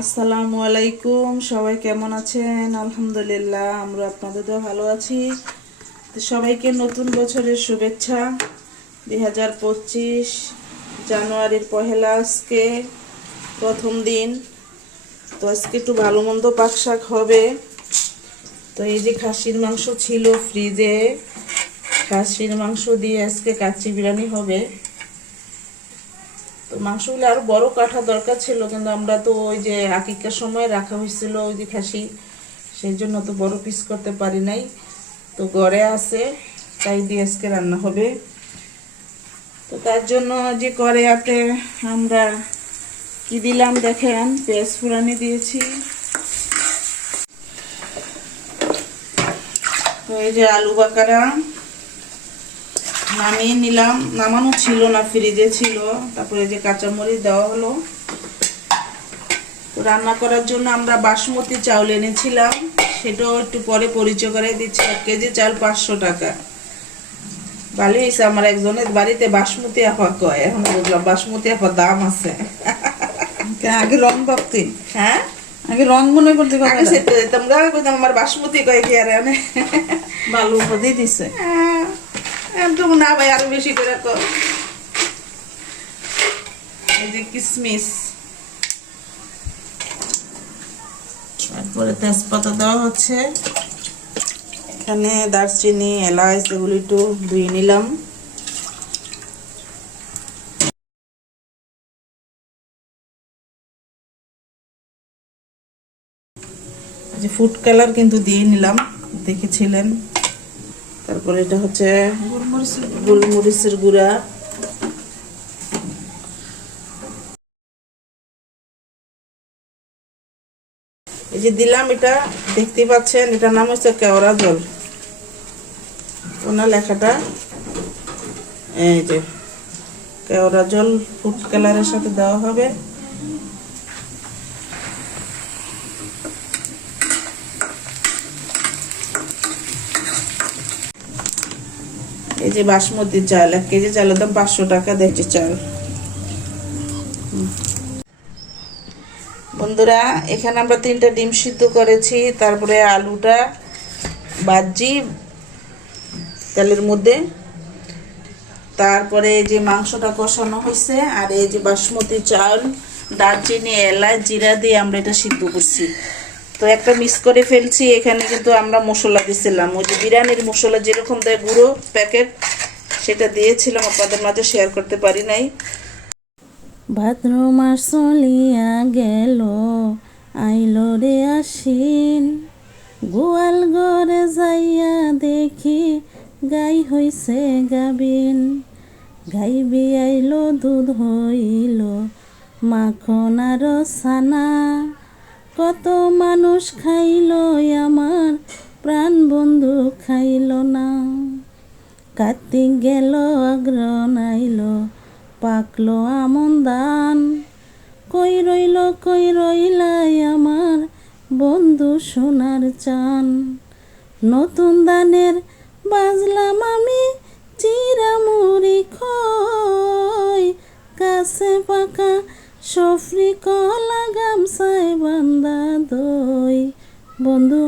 আসসালামু আলাইকুম, সবাই কেমন আছেন? আলহামদুলিল্লাহ, আমরা আপনাদের তো ভালো আছি। তো সবাইকে নতুন বছরের শুভেচ্ছা। 2025 জানুয়ারির পহেলা, আজকে প্রথম দিন। তো আজকে একটু ভালো মন্দ পাক শাক হবে। তো এই যে খাসির মাংস ছিল ফ্রিজে, খাসির মাংস দিয়ে আজকে কাচ্চি বিরিয়ানি হবে। তো মাংসগুলো আরো বড় কাটা দরকার ছিল, কিন্তু আমরা তো ওই যে আকিকার সময় রাখা হয়েছিল ওই যে খাসি, সেই জন্য তো বড় পিস করতে পারি নাই। তো ঘরে আছে, তাই দিয়ে আজকে রান্না হবে। তো তার জন্য যে কড়াইতে আমরা কি দিলাম দেখেন, পেঁয়াজ ফোড়ানি দিয়েছি। তো এই যে আলু বাকারা নামিয়ে নিলাম, নামানো ছিল না, ফ্রিজে ছিল। তারপরে যে কাঁচামরিচ দেওয়া হলো। তো রান্না করার জন্য আমরা বাসমতি চাউল এনেছিলাম, সেটাও একটু পরে পরিচয় করে দিচ্ছি। 1 কেজি চাল 500 টাকা। ভালো হয়েছে, আমার একজনের বাড়িতে বাসমতি আপা কয়, এখন বুঝলাম বাসমতি আপা দাম আছে। আগে রং ভাবতি, হ্যাঁ আগে রং মনে করতে আগে সেটা তোমরা কইতাম আমার বাসমতি কয় কি, আর ভালো উপদেশ দিছে। তুমি না ভাই আরো বেশি করে কর। এই যে কিসমিস, তারপরে তেজপাতা দেওয়া হচ্ছে। এখানে দারচিনি, এলাচ এগুলো একটু ধুয়ে নিলাম। যে ফুড কালার কিন্তু দিয়ে নিলাম, দেখেছিলেন। তারপরে এটা হচ্ছে গোলমরিচের গুঁড়া। এই যে দিলাম, এটা দেখতে পাচ্ছেন, এটার নাম হচ্ছে কেওড়া জল। ওনার লেখাটা এই যে কেওড়া জল ফুড কালারের সাথে দেওয়া হবে। এই যে বাসমতি চাল, 1 কেজি চালের দাম 500 টাকা দেখছি চাল। বন্ধুরা, এখানে আমরা 3টা ডিম সিদ্ধ করেছি, তারপরে আলুটা ভাজি তেলের মধ্যে। তারপরে এই যে মাংসটা কষানো হয়েছে, আর এই যে বাসমতি চাল, দারচিনি, এলাচ, জিরা দিয়ে আমরা এটা সিদ্ধ করছি। তো একটা মিক্স করে ফেলছি, এখানে কিন্তু আমরা মশলা দিয়েছিলাম, ওই যে বিরিয়ানির মশলা যেরকম দেয় গুঁড়ো প্যাকেট, সেটা দিয়েছিলাম, আপনাদের মাঝে শেয়ার করতে পারি নাই। ভাদ্র মাস চলিয়া গেল, আইলো রে আশ্বিন, গোয়াল ঘরে যাইয়া দেখি গাই হইছে গাবিন। গাই বিয়াইলো, দুধ হইল, মাখন আর ছানা, কত মানুষ খাইল, আমার প্রাণ বন্ধু খাইল না। কার্তিক গেল, অগ্রণ আইল, পাকলো আমন ধান, কই রইলাই আমার বন্ধু সোনার চান। নতুন ধানের বাজলাম আমি চিরামুড়ি খই, কাছে পাকা সফরি কলা গামছায় বান্দা দই। বন্ধু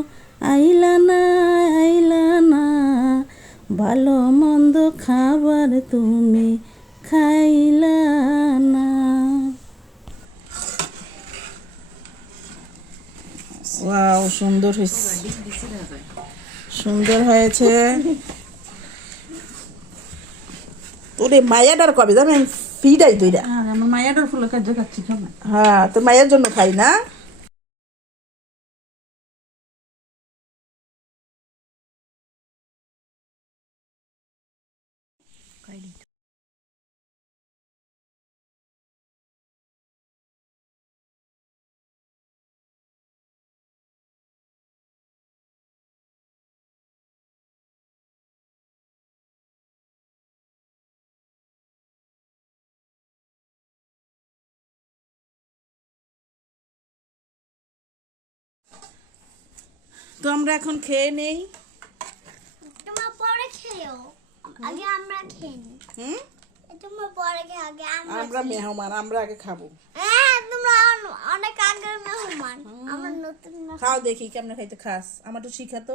আইলা না, ভালো মন্দ খাবার তুমি খাইলা না। ওয়াও, সুন্দর হয়েছে, সুন্দর হয়েছে। তোরে মায়াটার কবে যাবেন ফিডাই তৈরা? আমার মায়াটার ফুলের কাজ খাচ্ছি কেমন? হ্যাঁ, তোর মায়ের জন্য খাই না। তো আমরা এখন খেয়ে নেই। তোমার পরে খেও, আগে আমরা খেয়ে নিই। হুম, তোমার পরে খেয়ে আগে আমরা আমরা মেহমান, আমরা আগে খাবো। হ্যাঁ, তোমরা অনেক আগে মেহমান। খাও দেখি কেমনে খাইতে খাস আমার তো শিখাতো